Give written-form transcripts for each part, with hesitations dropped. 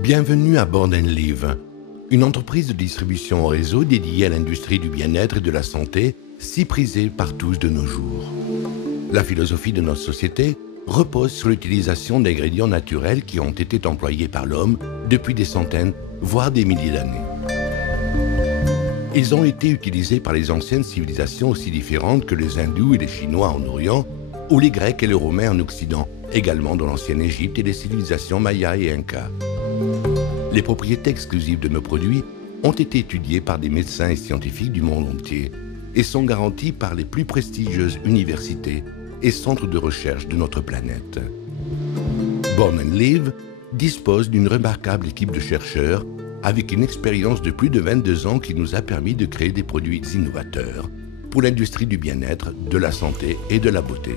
Bienvenue à Born & Live, une entreprise de distribution en réseau dédiée à l'industrie du bien-être et de la santé, si prisée par tous de nos jours. La philosophie de notre société repose sur l'utilisation d'ingrédients naturels qui ont été employés par l'homme depuis des centaines, voire des milliers d'années. Ils ont été utilisés par les anciennes civilisations aussi différentes que les hindous et les chinois en Orient, ou les Grecs et les Romains en Occident, également dans l'ancienne Égypte et les civilisations mayas et incas. Les propriétés exclusives de nos produits ont été étudiées par des médecins et scientifiques du monde entier et sont garanties par les plus prestigieuses universités et centres de recherche de notre planète. Born & Live dispose d'une remarquable équipe de chercheurs avec une expérience de plus de 22 ans qui nous a permis de créer des produits innovateurs pour l'industrie du bien-être, de la santé et de la beauté.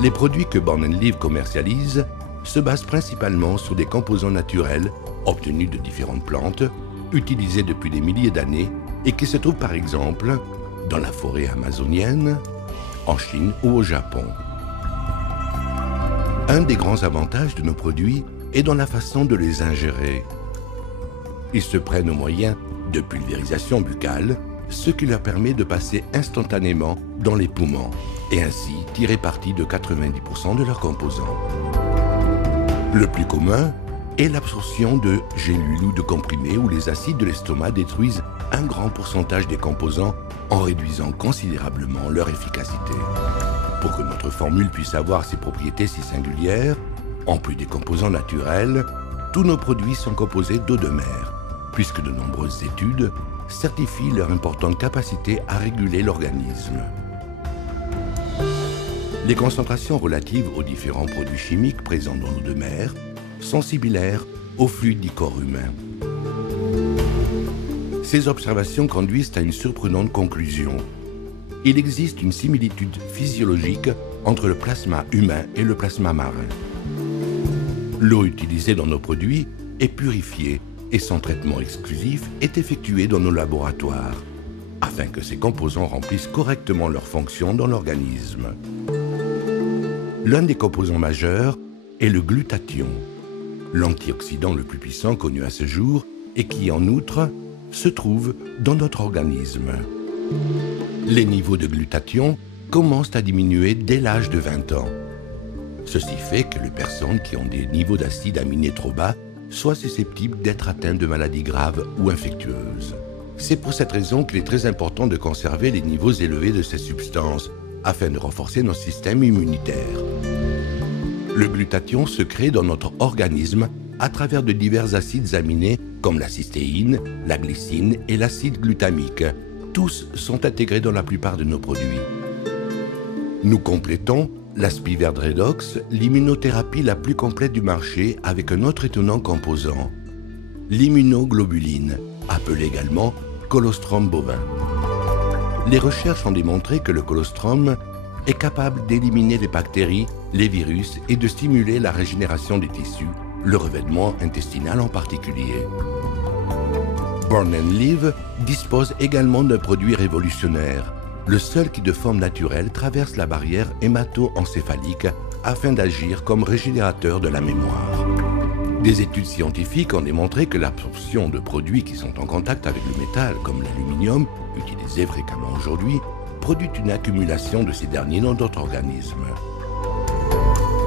Les produits que Born & Live commercialise se basent principalement sur des composants naturels obtenus de différentes plantes, utilisés depuis des milliers d'années et qui se trouvent par exemple dans la forêt amazonienne, en Chine ou au Japon. Un des grands avantages de nos produits est dans la façon de les ingérer. Ils se prennent au moyen de pulvérisation buccale, ce qui leur permet de passer instantanément dans les poumons et ainsi tirer parti de 90% de leurs composants. Le plus commun est l'absorption de gélules ou de comprimés où les acides de l'estomac détruisent un grand pourcentage des composants en réduisant considérablement leur efficacité. Pour que notre formule puisse avoir ces propriétés si singulières, en plus des composants naturels, tous nos produits sont composés d'eau de mer, puisque de nombreuses études certifient leur importante capacité à réguler l'organisme. Les concentrations relatives aux différents produits chimiques présents dans l'eau de mer sont similaires aux fluides du corps humain. Ces observations conduisent à une surprenante conclusion. Il existe une similitude physiologique entre le plasma humain et le plasma marin. L'eau utilisée dans nos produits est purifiée et son traitement exclusif est effectué dans nos laboratoires, afin que ces composants remplissent correctement leurs fonctions dans l'organisme. L'un des composants majeurs est le glutathion, l'antioxydant le plus puissant connu à ce jour et qui, en outre, se trouve dans notre organisme. Les niveaux de glutathion commencent à diminuer dès l'âge de 20 ans. Ceci fait que les personnes qui ont des niveaux d'acides aminés trop bas soient susceptibles d'être atteintes de maladies graves ou infectieuses. C'est pour cette raison qu'il est très important de conserver les niveaux élevés de ces substances afin de renforcer notre système immunitaire. Le glutathion se crée dans notre organisme à travers de divers acides aminés comme la cystéine, la glycine et l'acide glutamique. Tous sont intégrés dans la plupart de nos produits. Nous complétons l'Aspivert Redox, l'immunothérapie la plus complète du marché avec un autre étonnant composant, l'immunoglobuline, appelée également colostrum bovin. Les recherches ont démontré que le colostrum est capable d'éliminer les bactéries, les virus et de stimuler la régénération des tissus, le revêtement intestinal en particulier. Born & Live dispose également d'un produit révolutionnaire, le seul qui de forme naturelle traverse la barrière hémato-encéphalique afin d'agir comme régénérateur de la mémoire. Des études scientifiques ont démontré que l'absorption de produits qui sont en contact avec le métal, comme l'aluminium, utilisé fréquemment aujourd'hui, produit une accumulation de ces derniers dans notre organisme.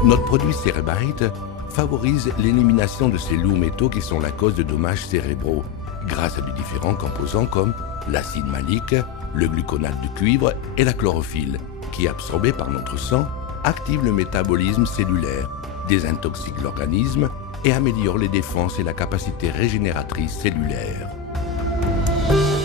Notre produit Cerebyte favorise l'élimination de ces lourds métaux qui sont la cause de dommages cérébraux, grâce à de différents composants comme l'acide malique, le gluconate de cuivre et la chlorophylle, qui, absorbés par notre sang, activent le métabolisme cellulaire, désintoxiquent l'organisme et améliorent les défenses et la capacité régénératrice cellulaire.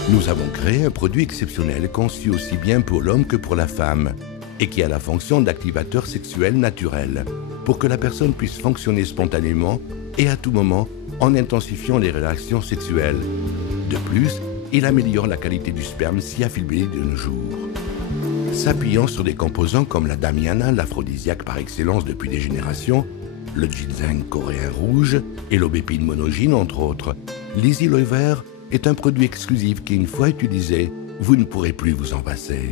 Nous avons créé un produit exceptionnel conçu aussi bien pour l'homme que pour la femme et qui a la fonction d'activateur sexuel naturel pour que la personne puisse fonctionner spontanément et à tout moment en intensifiant les relations sexuelles. De plus, il améliore la qualité du sperme si affaibli de nos jours. S'appuyant sur des composants comme la damiana, l'aphrodisiaque par excellence depuis des générations, le ginseng coréen rouge et l'aubépine monogyne entre autres, l'Easy Lover est un produit exclusif qui, une fois utilisé, vous ne pourrez plus vous en passer.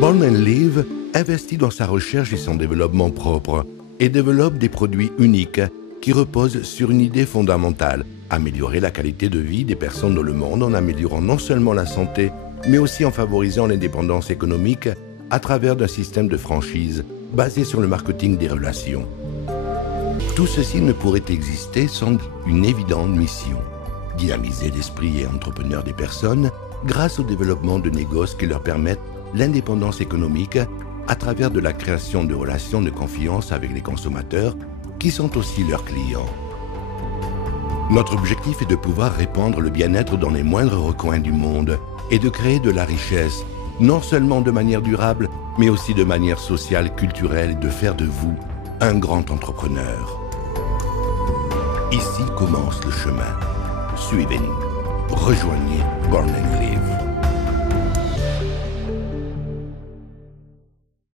Born & Live investit dans sa recherche et son développement propre et développent des produits uniques qui reposent sur une idée fondamentale, améliorer la qualité de vie des personnes dans le monde en améliorant non seulement la santé, mais aussi en favorisant l'indépendance économique à travers un système de franchise basé sur le marketing des relations. Tout ceci ne pourrait exister sans une évidente mission: dynamiser l'esprit et entrepreneur des personnes grâce au développement de négoces qui leur permettent l'indépendance économique à travers de la création de relations de confiance avec les consommateurs qui sont aussi leurs clients. Notre objectif est de pouvoir répandre le bien-être dans les moindres recoins du monde et de créer de la richesse, non seulement de manière durable, mais aussi de manière sociale, culturelle, et de faire de vous un grand entrepreneur. Ici commence le chemin. Suivez-nous. Rejoignez Born and Live.